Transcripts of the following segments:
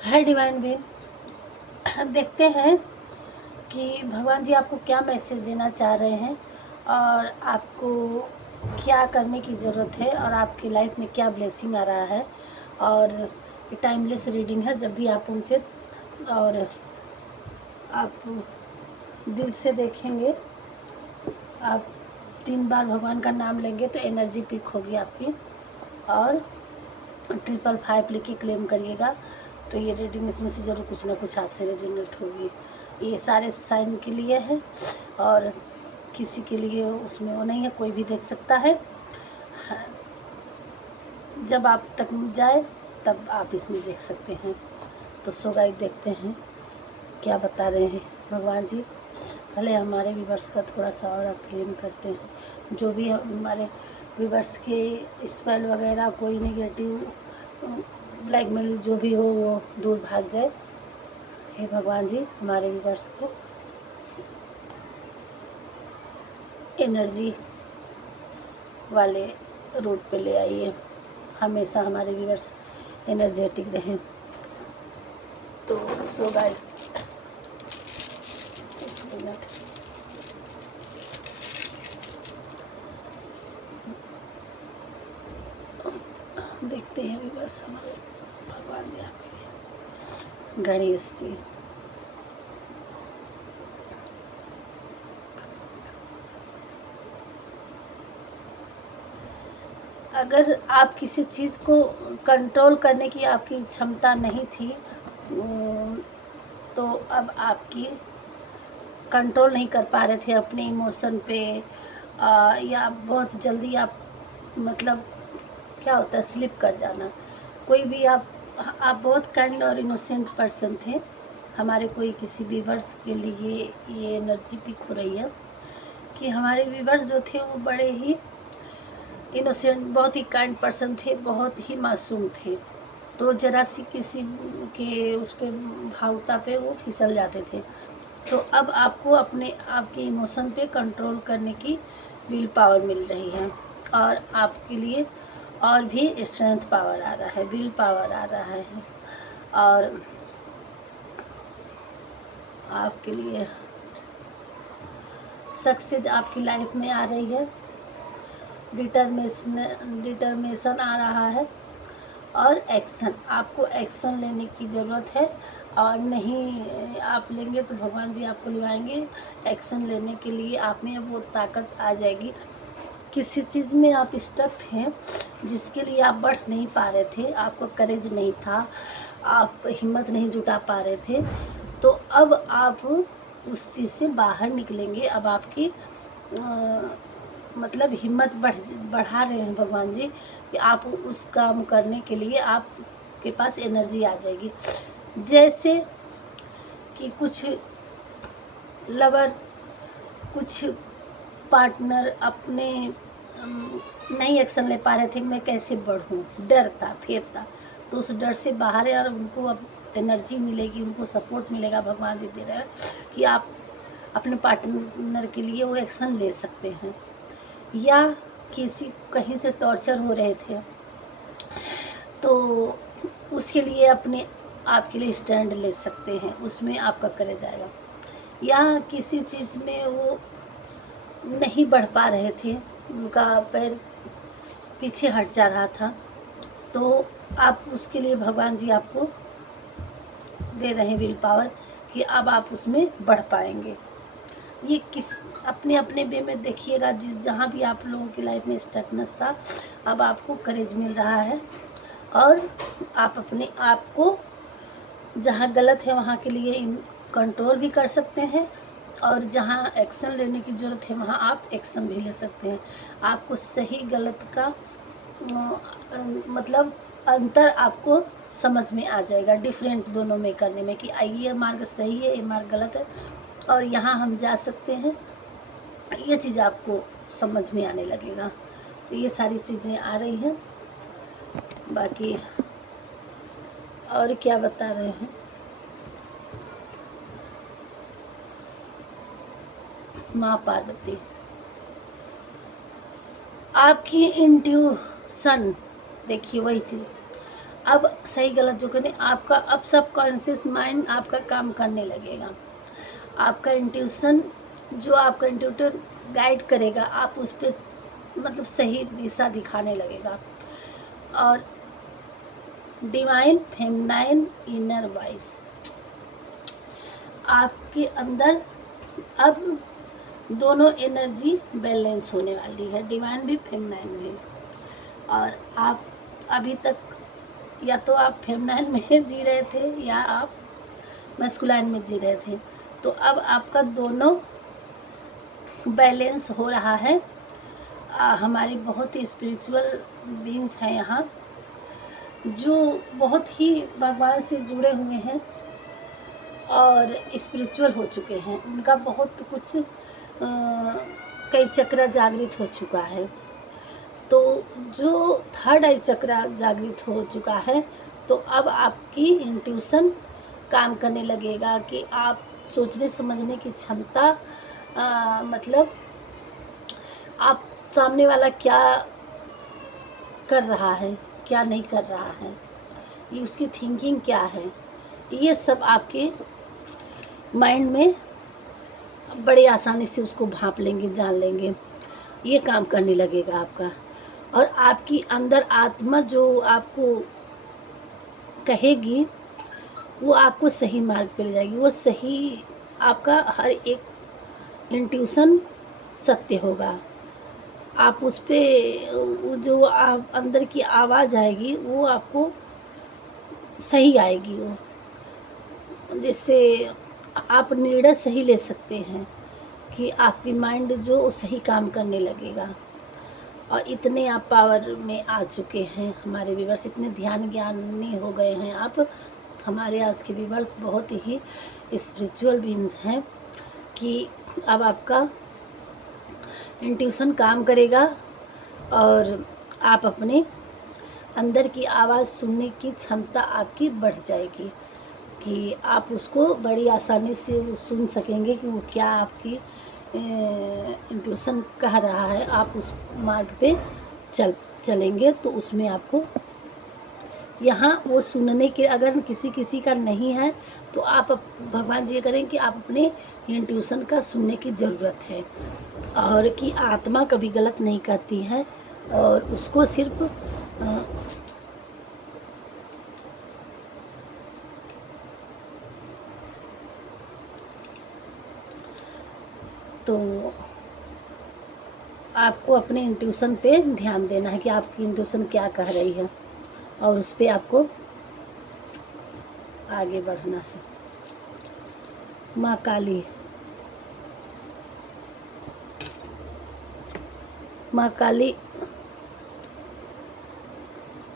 है divine being. देखते हैं कि भगवान जी आपको क्या मैसेज देना चाह रहे हैं और आपको क्या करने की ज़रूरत है और आपकी लाइफ में क्या ब्लेसिंग आ रहा है। और ये टाइमलेस रीडिंग है, जब भी आप उनसे और आप दिल से देखेंगे, आप 3 बार भगवान का नाम लेंगे तो एनर्जी पिक होगी आपकी, और 555 लिख के क्लेम करिएगा तो ये रीडिंग इसमें से ज़रूर कुछ ना कुछ आपसे रेजोनेट होगी। ये सारे साइन के लिए है और किसी के लिए उसमें वो नहीं है, कोई भी देख सकता है। जब आप तक जाए तब आप इसमें देख सकते हैं। तो सो गाइस, देखते हैं क्या बता रहे हैं भगवान जी। पहले हमारे व्यूवर्स का थोड़ा सा और क्लेम करते हैं, जो भी हमारे व्यूवर्स के स्पेल वगैरह, कोई नेगेटिव ब्लैकमेल जो भी हो वो दूर भाग जाए। हे भगवान जी, हमारे व्यूवर्स को एनर्जी वाले रूट पे ले आइए, हमेशा हमारे व्यूवर्स एनर्जेटिक रहें। तो सो गाइस, एक मिनट, देखते हैं व्यूवर्स हमारे भगवान जी आपके लिए। गणेश जी, अगर आप किसी चीज़ को कंट्रोल करने की आपकी क्षमता नहीं थी, तो अब आपकी कंट्रोल नहीं कर पा रहे थे अपने इमोशन पे, या बहुत जल्दी आप, मतलब क्या होता है, स्लिप कर जाना। कोई भी आप बहुत काइंड और इनोसेंट पर्सन थे। हमारे कोई किसी व्यूवर्स के लिए ये एनर्जी पिक हो रही है कि हमारे व्यूवर्स जो थे वो बड़े ही इनोसेंट, बहुत ही काइंड पर्सन थे, बहुत ही मासूम थे। तो ज़रा सी किसी के उस पर भावुकता पे वो फिसल जाते थे। तो अब आपको अपने आपके इमोशन पे कंट्रोल करने की विल पावर मिल रही है, और आपके लिए और भी स्ट्रेंथ पावर आ रहा है, विल पावर आ रहा है, और आपके लिए सक्सेस आपकी लाइफ में आ रही है। डिटर्मेशन आ रहा है, और एक्शन, आपको एक्शन लेने की ज़रूरत है। और नहीं आप लेंगे तो भगवान जी आपको लिवाएंगे। एक्शन लेने के लिए आप में वो ताकत आ जाएगी। किसी चीज़ में आप स्टक थे जिसके लिए आप बढ़ नहीं पा रहे थे, आपको करेज नहीं था, आप हिम्मत नहीं जुटा पा रहे थे, तो अब आप उस चीज़ से बाहर निकलेंगे। अब आपकी मतलब हिम्मत बढ़ा रहे हैं भगवान जी कि आप उस काम करने के लिए आपके पास एनर्जी आ जाएगी। जैसे कि कुछ लवर, कुछ पार्टनर अपने नहीं एक्शन ले पा रहे थे, मैं कैसे बढ़ूं, डर था, फिर था, तो उस डर से बाहर है और उनको अब एनर्जी मिलेगी, उनको सपोर्ट मिलेगा। भगवान जी दे रहे हैं कि आप अपने पार्टनर के लिए वो एक्शन ले सकते हैं। या किसी कहीं से टॉर्चर हो रहे थे तो उसके लिए अपने आपके लिए स्टैंड ले सकते हैं, उसमें आपका करेज आएगा। या किसी चीज़ में वो नहीं बढ़ पा रहे थे, उनका पैर पीछे हट जा रहा था, तो आप उसके लिए भगवान जी आपको दे रहे हैं विल पावर कि अब आप उसमें बढ़ पाएंगे। ये किस अपने अपने वे में देखिएगा, जहाँ भी आप लोगों की लाइफ में स्टकनेस था, अब आपको करेज मिल रहा है, और आप अपने आप को जहाँ गलत है वहाँ के लिए कंट्रोल भी कर सकते हैं, और जहाँ एक्शन लेने की ज़रूरत है वहाँ आप एक्शन भी ले सकते हैं। आपको सही गलत का मतलब अंतर आपको समझ में आ जाएगा, डिफरेंट दोनों में करने में, कि ये मार्ग सही है, ये मार्ग गलत है, और यहाँ हम जा सकते हैं। ये चीज़ आपको समझ में आने लगेगा। तो ये सारी चीज़ें आ रही हैं। बाकी और क्या बता रहे हैं, माँ पार्वती, आपकी इंट्यूशन देखिए, वही चीज़ अब सही गलत जो करने आपका, अब सब कॉन्शियस माइंड आपका काम करने लगेगा। आपका इंट्यूशन, जो आपका इंट्यूटर गाइड करेगा, आप उस पर मतलब सही दिशा दिखाने लगेगा। और डिवाइन फेमिनाइन इनर वॉइस आपके अंदर अब दोनों एनर्जी बैलेंस होने वाली है, डिवाइन भी फेमिनाइन भी। और आप अभी तक या तो आप फेमिनाइन में जी रहे थे या आप मैस्कुलाइन में जी रहे थे, तो अब आपका दोनों बैलेंस हो रहा है। हमारी बहुत ही स्पिरिचुअल बीइंग्स हैं यहाँ, जो बहुत ही भगवान से जुड़े हुए हैं और स्पिरिचुअल हो चुके हैं। उनका बहुत कुछ कई चक्र जागृत हो चुका है। तो जो थर्ड आई चक्र जागृत हो चुका है, तो अब आपकी इंट्यूशन काम करने लगेगा कि आप सोचने समझने की क्षमता, मतलब आप सामने वाला क्या कर रहा है, क्या नहीं कर रहा है, ये उसकी थिंकिंग क्या है, ये सब आपके माइंड में बड़ी आसानी से उसको भांप लेंगे, जान लेंगे। ये काम करने लगेगा आपका। और आपकी अंदर आत्मा जो आपको कहेगी, वो आपको सही मार्ग पे ले जाएगी। वो सही, आपका हर एक इंट्यूशन सत्य होगा। आप उस पे जो आप अंदर की आवाज़ आएगी, वो आपको सही आएगी। वो जिससे आप निर्णय सही ले सकते हैं कि आपकी माइंड जो सही काम करने लगेगा। और इतने आप पावर में आ चुके हैं हमारे व्यूवर्स, इतने ध्यान ज्ञानी हो गए हैं आप। हमारे आज के व्यूवर्स बहुत ही स्पिरिचुअल बीइंग्स हैं कि अब आपका इंट्यूशन काम करेगा और आप अपने अंदर की आवाज़ सुनने की क्षमता आपकी बढ़ जाएगी कि आप उसको बड़ी आसानी से वो सुन सकेंगे कि वो क्या आपकी इंट्यूशन कह रहा है। आप उस मार्ग पे चलेंगे तो उसमें आपको यहाँ वो सुनने के, अगर किसी किसी का नहीं है तो आप भगवान जी ये करें कि आप अपने इंट्यूशन का सुनने की ज़रूरत है। और कि आत्मा कभी गलत नहीं करती है और उसको सिर्फ तो आपको अपने इंट्यूशन पे ध्यान देना है कि आपकी इंट्यूशन क्या कह रही है और उस पे आपको आगे बढ़ना है। माँ काली, माँ काली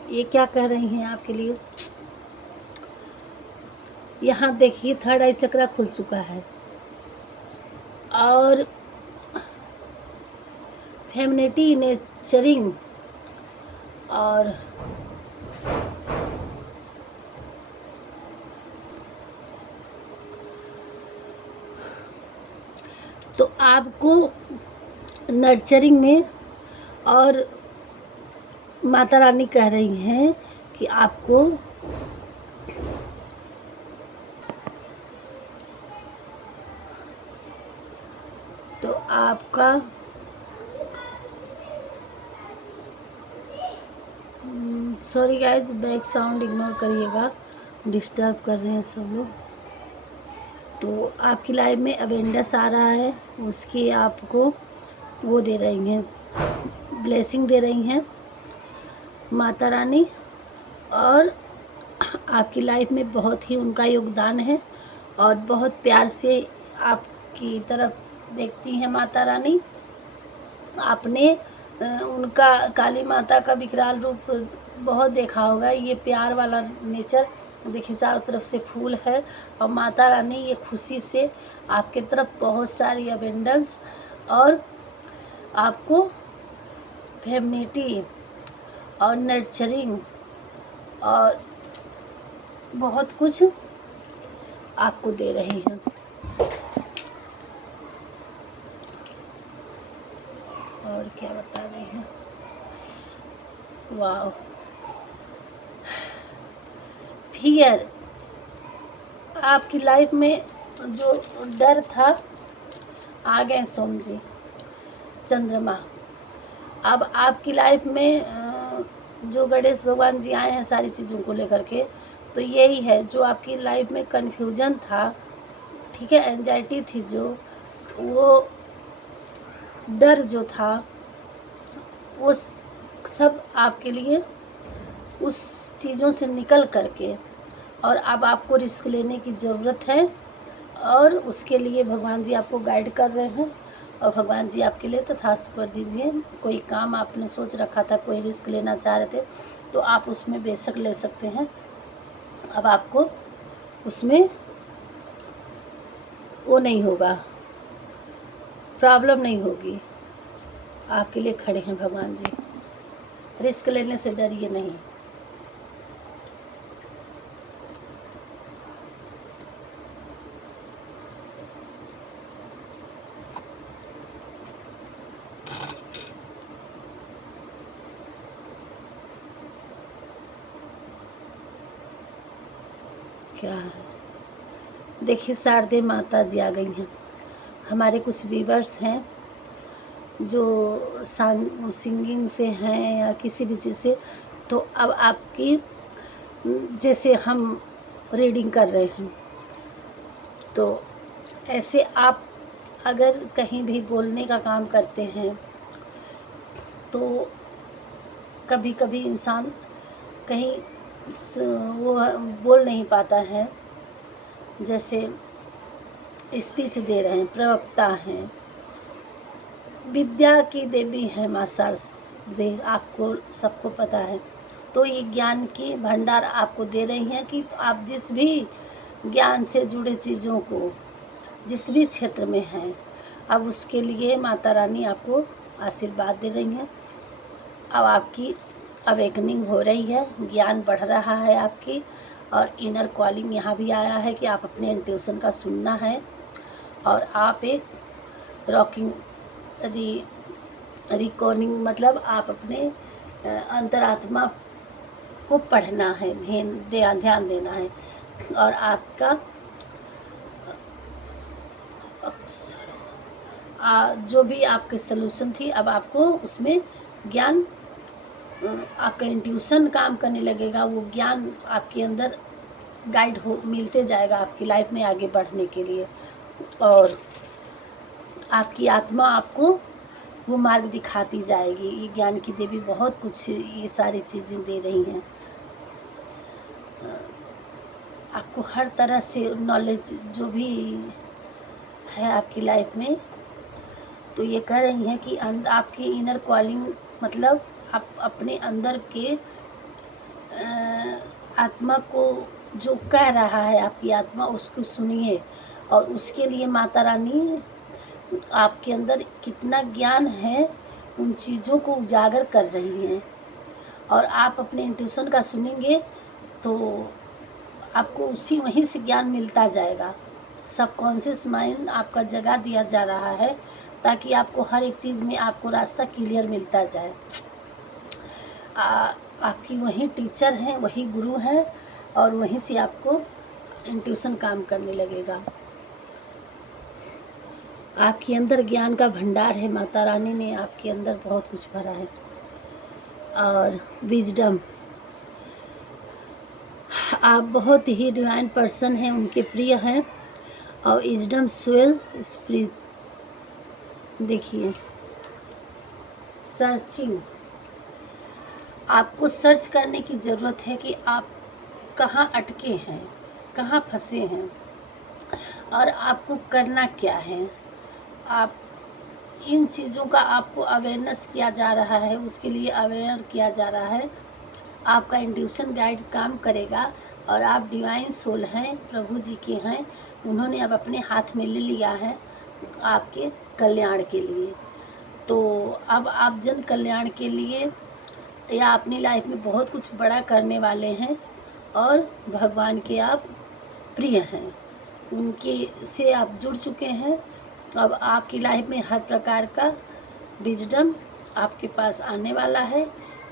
ये क्या कह रही हैं आपके लिए? यहाँ देखिए थर्ड आई चक्र खुल चुका है और फेमिनिटी, नेचरिंग और तो आपको नर्चरिंग में, और माता रानी कह रही हैं कि आपको तो आपका sorry guys, back sound ignore करिएगा, डिस्टर्ब कर रहे हैं सब लोग। तो आपकी लाइफ में अवेंडस आ रहा है, उसकी आपको वो दे रही हैं, ब्लेसिंग दे रही हैं माता रानी। और आपकी लाइफ में बहुत ही उनका योगदान है और बहुत प्यार से आपकी तरफ देखती हैं माता रानी। आपने उनका, काली माता का विकराल रूप बहुत देखा होगा। ये प्यार वाला नेचर, देखिए चारों तरफ से फूल है और माता रानी ये खुशी से आपके तरफ बहुत सारी अबेंडेंस और आपको फेमिनिटी और नर्चरिंग और बहुत कुछ आपको दे रही हैं। और क्या बता रहे हैं, वाह। फियर, आपकी लाइफ में जो डर था, आ गए सोम जी, चंद्रमा। अब आपकी लाइफ में जो गणेश भगवान जी आए हैं सारी चीज़ों को लेकर के, तो यही है जो आपकी लाइफ में कन्फ्यूजन था, ठीक है, एंजाइटी थी, जो वो डर जो था, वो सब आपके लिए उस चीज़ों से निकल करके, और अब आपको रिस्क लेने की ज़रूरत है, और उसके लिए भगवान जी आपको गाइड कर रहे हैं, और भगवान जी आपके लिए तथास्तु कर दीजिए। कोई काम आपने सोच रखा था, कोई रिस्क लेना चाह रहे थे, तो आप उसमें बेशक ले सकते हैं। अब आपको उसमें वो नहीं होगा, प्रॉब्लम नहीं होगी। आपके लिए खड़े हैं भगवान जी, रिस्क लेने से डरिए नहीं। क्या है, देखिए शारदे माता जी आ गई हैं। हमारे कुछ व्यूवर्स हैं जो सिंगिंग से हैं या किसी भी चीज़ से, तो अब आपकी जैसे हम रीडिंग कर रहे हैं, तो ऐसे आप अगर कहीं भी बोलने का काम करते हैं, तो कभी कभी इंसान कहीं वो बोल नहीं पाता है, जैसे स्पीच दे रहे हैं, प्रवक्ता हैं, विद्या की देवी है माँ सरस्वती, आपको सबको पता है। तो ये ज्ञान की भंडार आपको दे रही हैं कि तो आप जिस भी ज्ञान से जुड़े चीज़ों को जिस भी क्षेत्र में हैं, अब उसके लिए माता रानी आपको आशीर्वाद दे रही हैं। अब आपकी अवेकनिंग हो रही है, ज्ञान बढ़ रहा है आपकी, और इनर कॉलिंग यहाँ भी आया है कि आप अपने इंट्यूशन का सुनना है, और आप एक रॉकिंग रिकॉर्डिंग, मतलब आप अपने अंतरात्मा को पढ़ना है, ध्यान देना है, और आपका जो भी आपकी सलूशन थी, अब आपको उसमें ज्ञान, आपका इंट्यूशन काम करने लगेगा, वो ज्ञान आपके अंदर गाइड हो मिलते जाएगा आपकी लाइफ में आगे बढ़ने के लिए, और आपकी आत्मा आपको वो मार्ग दिखाती जाएगी। ये ज्ञान की देवी बहुत कुछ ये सारी चीज़ें दे रही हैं आपको, हर तरह से नॉलेज जो भी है आपकी लाइफ में। तो ये कह रही हैं कि आपकी इनर कॉलिंग, मतलब आप अपने अंदर के आत्मा को जो कह रहा है आपकी आत्मा, उसको सुनिए, और उसके लिए माता रानी आपके अंदर कितना ज्ञान है उन चीज़ों को उजागर कर रही हैं, और आप अपने इंट्यूशन का सुनेंगे तो आपको उसी वहीं से ज्ञान मिलता जाएगा। सबकॉन्शियस माइंड आपका जगा दिया जा रहा है ताकि आपको हर एक चीज़ में आपको रास्ता क्लियर मिलता जाए। आपकी वही टीचर हैं, वही गुरु हैं, और वहीं से आपको इंट्यूशन काम करने लगेगा। आपके अंदर ज्ञान का भंडार है, माता रानी ने आपके अंदर बहुत कुछ भरा है, और विजडम, आप बहुत ही डिवाइन पर्सन हैं, उनके प्रिय हैं, और विजडम स्वेल स्पिरिट, देखिए सर्चिंग, आपको सर्च करने की ज़रूरत है कि आप कहाँ अटके हैं, कहाँ फंसे हैं, और आपको करना क्या है। आप इन चीज़ों का आपको अवेयरनेस किया जा रहा है, उसके लिए अवेयर किया जा रहा है। आपका इंट्यूशन गाइड काम करेगा, और आप डिवाइन सोल हैं, प्रभु जी के हैं, उन्होंने अब अपने हाथ में ले लिया है आपके कल्याण के लिए। तो अब आप जन कल्याण के लिए या अपनी लाइफ में बहुत कुछ बड़ा करने वाले हैं, और भगवान के आप प्रिय हैं, उनके से आप जुड़ चुके हैं। अब आपकी लाइफ में हर प्रकार का विजडम आपके पास आने वाला है,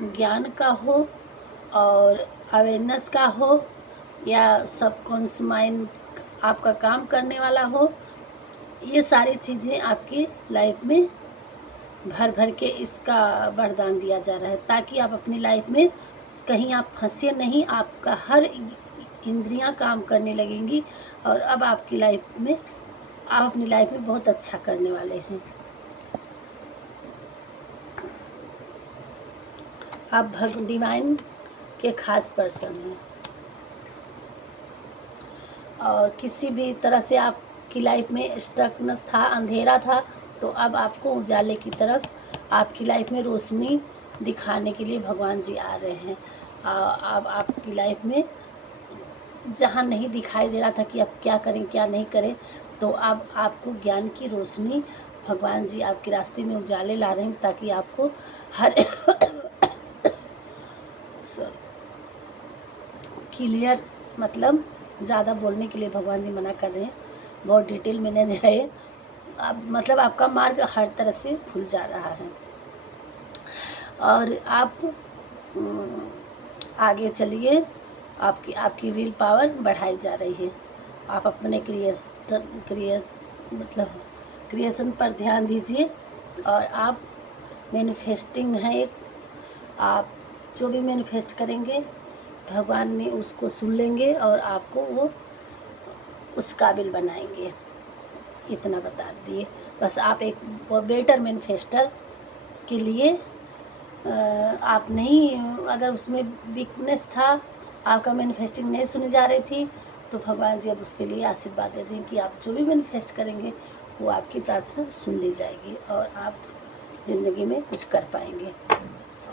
ज्ञान का हो और अवेयरनेस का हो, या सबकॉन्शियस माइंड आपका काम करने वाला हो, ये सारी चीज़ें आपकी लाइफ में भर भर के इसका वरदान दिया जा रहा है, ताकि आप अपनी लाइफ में कहीं आप फंसे नहीं। आपका हर इंद्रियां काम करने लगेंगी और अब आपकी लाइफ में आप अपनी लाइफ में बहुत अच्छा करने वाले हैं। आप डिवाइन के खास पर्सन हैं और किसी भी तरह से आपकी लाइफ में स्टकनेस था, अंधेरा था, तो अब आपको उजाले की तरफ आपकी लाइफ में रोशनी दिखाने के लिए भगवान जी आ रहे हैं। अब आपकी लाइफ में जहाँ नहीं दिखाई दे रहा था कि आप क्या करें क्या नहीं करें, तो अब आपको ज्ञान की रोशनी भगवान जी आपके रास्ते में उजाले ला रहे हैं, ताकि आपको हर क्लियर, मतलब ज़्यादा बोलने के लिए भगवान जी मना कर रहे हैं, बहुत डिटेल में न जाए। अब मतलब आपका मार्ग हर तरह से खुल जा रहा है और आप आगे चलिए। आपकी विल पावर बढ़ाई जा रही है। आप अपने क्रिएशन पर ध्यान दीजिए और आप मैनिफेस्टिंग है एक, आप जो भी मैनिफेस्ट करेंगे भगवान ने उसको सुन लेंगे और आपको वो उस काबिल बनाएंगे। इतना बता दिए। बस आप एक बेटर मैनिफेस्टर के लिए आप नहीं, अगर उसमें वीकनेस था, आपका मैनिफेस्टिंग नहीं सुनी जा रही थी, तो भगवान जी अब उसके लिए आशीर्वाद देते हैं कि आप जो भी मैनिफेस्ट करेंगे वो आपकी प्रार्थना सुन ली जाएगी और आप ज़िंदगी में कुछ कर पाएंगे।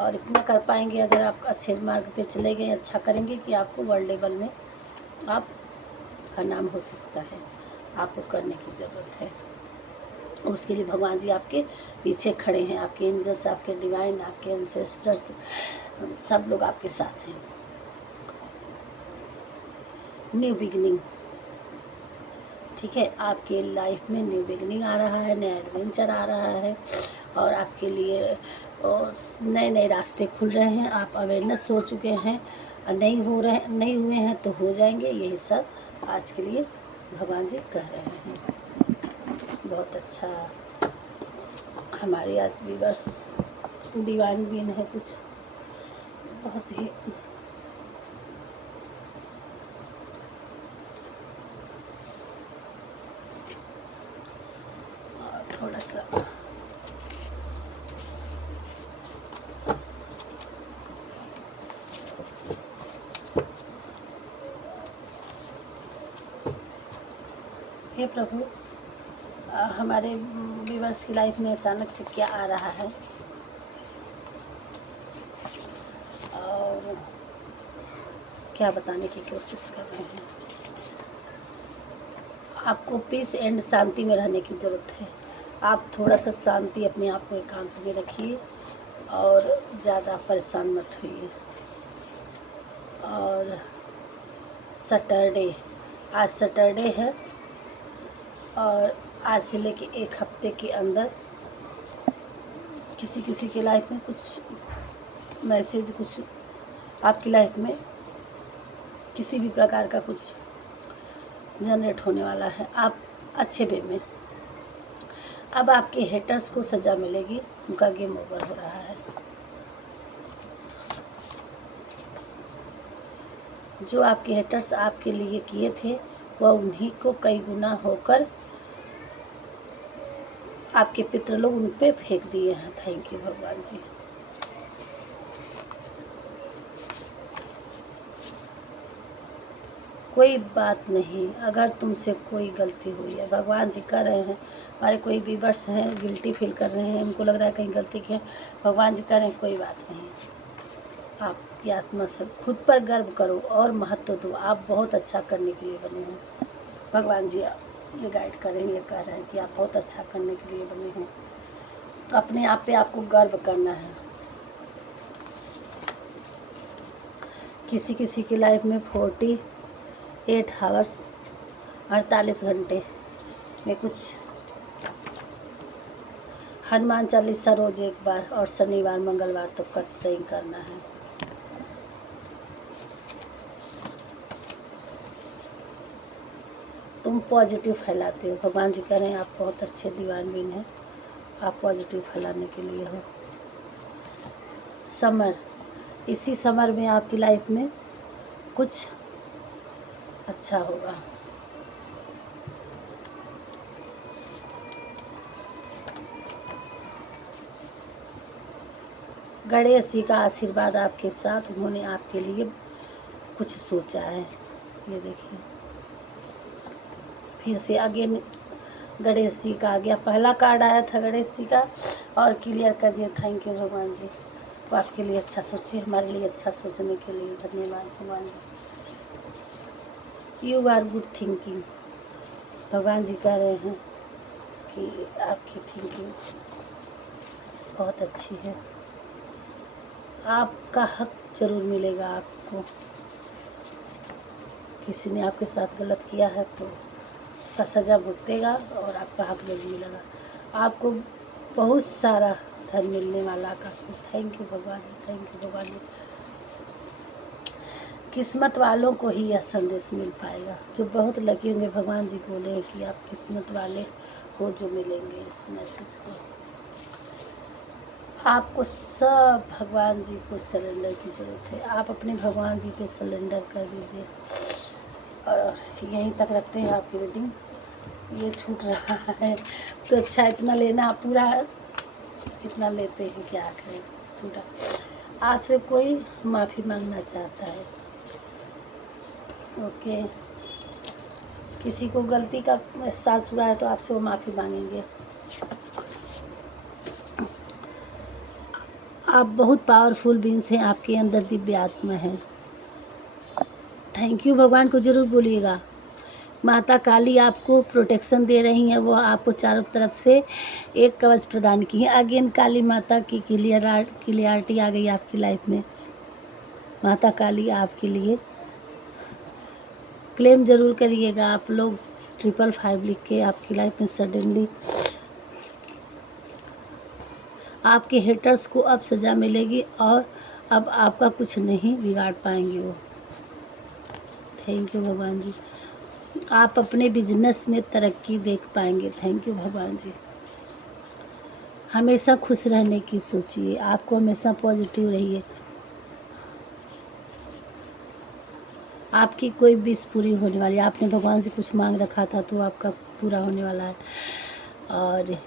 और इतना कर पाएंगे अगर आप अच्छे मार्ग पे चले गए, अच्छा करेंगे, कि आपको वर्ल्ड लेवल में आपका नाम हो सकता है। आपको करने की ज़रूरत है, उसके लिए भगवान जी आपके पीछे खड़े हैं। आपके एंजल्स, आपके डिवाइन, आपके एंसेस्टर्स, सब लोग आपके साथ हैं। न्यू बिगनिंग, ठीक है, आपके लाइफ में न्यू बिगनिंग आ रहा है, नया एडवेंचर आ रहा है और आपके लिए नए नए रास्ते खुल रहे हैं। आप अवेयरनेस हो चुके हैं, नहीं हुए हैं तो हो जाएंगे। यही सब आज के लिए भगवान जी कह रहे हैं। बहुत अच्छा हमारी आज व्यूअर्स डिवाइन बीन है, कुछ बहुत ही थोड़ा सा हे प्रभु, हमारे व्यूअर्स की लाइफ में अचानक से क्या आ रहा है और क्या बताने की कोशिश कर रहे हैं। आपको पीस एंड शांति में रहने की ज़रूरत है। आप थोड़ा सा शांति अपने आप को एकांत में रखिए और ज़्यादा परेशान मत होइए। और सैटरडे, आज सैटरडे है और आज से लेके एक हफ्ते के अंदर किसी किसी की लाइफ में कुछ मैसेज, कुछ आपकी लाइफ में किसी भी प्रकार का कुछ जनरेट होने वाला है। आप अच्छे वे में, अब आपके हेटर्स को सज़ा मिलेगी, उनका गेम ओवर हो रहा है। जो आपके हेटर्स आपके लिए किए थे वह उन्हीं को कई गुना होकर आपके पितृ लोग उन पे फेंक दिए हैं। थैंक यू भगवान जी। कोई बात नहीं, अगर तुमसे कोई गलती हुई है, भगवान जी कह रहे हैं, हमारे कोई व्यूअर्स हैं गिल्टी फील कर रहे हैं, उनको लग रहा है कहीं गलती की है, भगवान जी कह रहे हैं कोई बात नहीं, आपकी आत्मा से खुद पर गर्व करो और महत्व दो। आप बहुत अच्छा करने के लिए बने हो। भगवान जी ये गाइड कर रहे हैं, ये कह रहे हैं कि आप बहुत अच्छा करने के लिए बने हैं, तो अपने आप पे आपको गर्व करना है। किसी किसी की लाइफ में 48 आवर्स, 48 घंटे में कुछ हनुमान चालीसा रोज़ एक बार और शनिवार मंगलवार तो कतई करना है। तुम पॉजिटिव फैलाते हो। भगवान जी कह रहे हैं आप बहुत अच्छे डिवाइन बीइंग हैं, आप पॉजिटिव फैलाने के लिए हो। समर, इसी समर में आपकी लाइफ में कुछ अच्छा होगा। गणेश जी का आशीर्वाद आपके साथ, उन्होंने आपके लिए कुछ सोचा है। ये देखिए फिर से अगेन गणेश जी का आ गया, पहला कार्ड आया था गणेश जी का और क्लियर कर दिया। थैंक यू भगवान जी, वो आपके लिए अच्छा सोचिए, हमारे लिए अच्छा सोचने के लिए धन्यवाद भगवान जी। यू आर गुड थिंकिंग, भगवान जी कह रहे हैं कि आपकी थिंकिंग बहुत अच्छी है, आपका हक जरूर मिलेगा आपको। किसी ने आपके साथ गलत किया है तो उसका सज़ा भुगतेगा और आपका हक जरूर मिलेगा। आपको बहुत सारा धन मिलने वाला आकाश में। थैंक यू भगवान जी, थैंक यू भगवान जी। किस्मत वालों को ही यह संदेश मिल पाएगा, जो बहुत लकी होंगे। भगवान जी बोले हैं कि आप किस्मत वाले हो जो मिलेंगे इस मैसेज को। आपको सब भगवान जी को सरेंडर की ज़रूरत है। आप अपने भगवान जी पे सरेंडर कर दीजिए। और यहीं तक रखते हैं आपकी रीडिंग। ये छूट रहा है तो अच्छा, इतना लेना पूरा, इतना लेते हैं, क्या करें, छूटा। आपसे कोई माफ़ी मांगना चाहता है। ओके, किसी को गलती का एहसास हुआ है तो आपसे वो माफ़ी मांगेंगे। आप बहुत पावरफुल बींग्स हैं, आपके अंदर दिव्य आत्मा है। थैंक यू भगवान को ज़रूर बोलिएगा। माता काली आपको प्रोटेक्शन दे रही हैं, वो आपको चारों तरफ से एक कवच प्रदान की है। अगेन काली माता की क्लियरिटी आ गई आपकी लाइफ में। माता काली आपके लिए क्लेम ज़रूर करिएगा आप लोग 555 लिख के। आपकी लाइफ में सडनली आपके हेटर्स को अब सज़ा मिलेगी और अब आपका कुछ नहीं बिगाड़ पाएंगे वो। थैंक यू भगवान जी। आप अपने बिजनेस में तरक्की देख पाएंगे। थैंक यू भगवान जी। हमेशा खुश रहने की सोचिए, आपको हमेशा पॉजिटिव रहिए। आपकी कोई विश पूरी होने वाली है। आपने भगवान से कुछ मांग रखा था तो आपका पूरा होने वाला है। और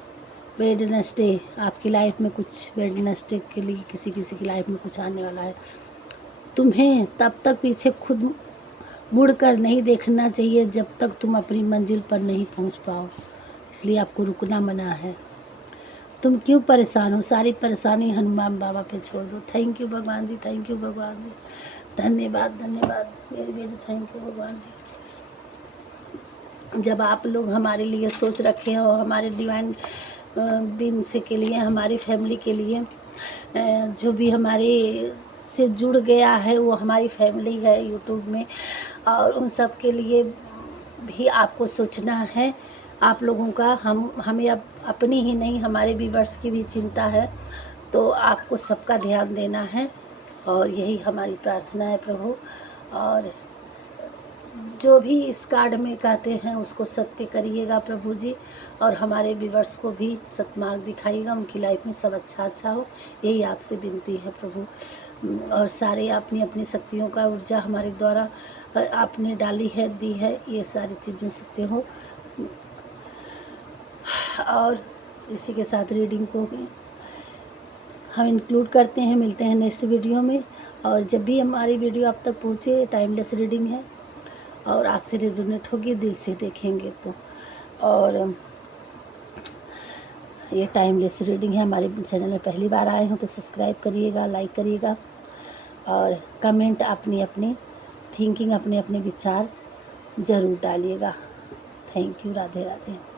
वेडनेसडे आपकी लाइफ में कुछ, वेडनेसडे के लिए किसी की लाइफ में कुछ आने वाला है। तुम्हें तब तक पीछे खुद मुड़कर नहीं देखना चाहिए जब तक तुम अपनी मंजिल पर नहीं पहुंच पाओ, इसलिए आपको रुकना मना है। तुम क्यों परेशान हो, सारी परेशानी हनुमान बाबा पे छोड़ दो। थैंक यू भगवान जी, थैंक यू भगवान जी, धन्यवाद धन्यवाद वेरी वेरी थैंक यू भगवान जी। जब आप लोग हमारे लिए सोच रखे हो, हमारे डिवाइन बीइंग से के लिए, हमारी फैमिली के लिए, जो भी हमारे से जुड़ गया है वो हमारी फैमिली है यूट्यूब में, और उन सब के लिए भी आपको सोचना है। आप लोगों का हमें अब अपनी ही नहीं, हमारे व्यूअर्स की भी चिंता है, तो आपको सबका ध्यान देना है और यही हमारी प्रार्थना है प्रभु। और जो भी इस कार्ड में कहते हैं उसको सत्य करिएगा प्रभु जी, और हमारे व्यूअर्स को भी सत्मार्ग दिखाइएगा, उनकी लाइफ में सब अच्छा अच्छा हो, यही आपसे विनती है प्रभु। और सारे अपनी अपनी शक्तियों का ऊर्जा हमारे द्वारा आपने डाली है, दी है, ये सारी चीज़ें सत्य हो। और इसी के साथ रीडिंग को हम इंक्लूड करते हैं। मिलते हैं नेक्स्ट वीडियो में, और जब भी हमारी वीडियो आप तक पहुँचे, टाइमलेस रीडिंग है और आपसे रेजोनेट होगी, दिल से देखेंगे तो। और ये टाइमलेस रीडिंग है। हमारे चैनल में पहली बार आए हो तो सब्सक्राइब करिएगा, लाइक करिएगा और कमेंट अपनी अपनी थिंकिंग, अपने अपने विचार ज़रूर डालिएगा। Thank you, Radhe Radhe.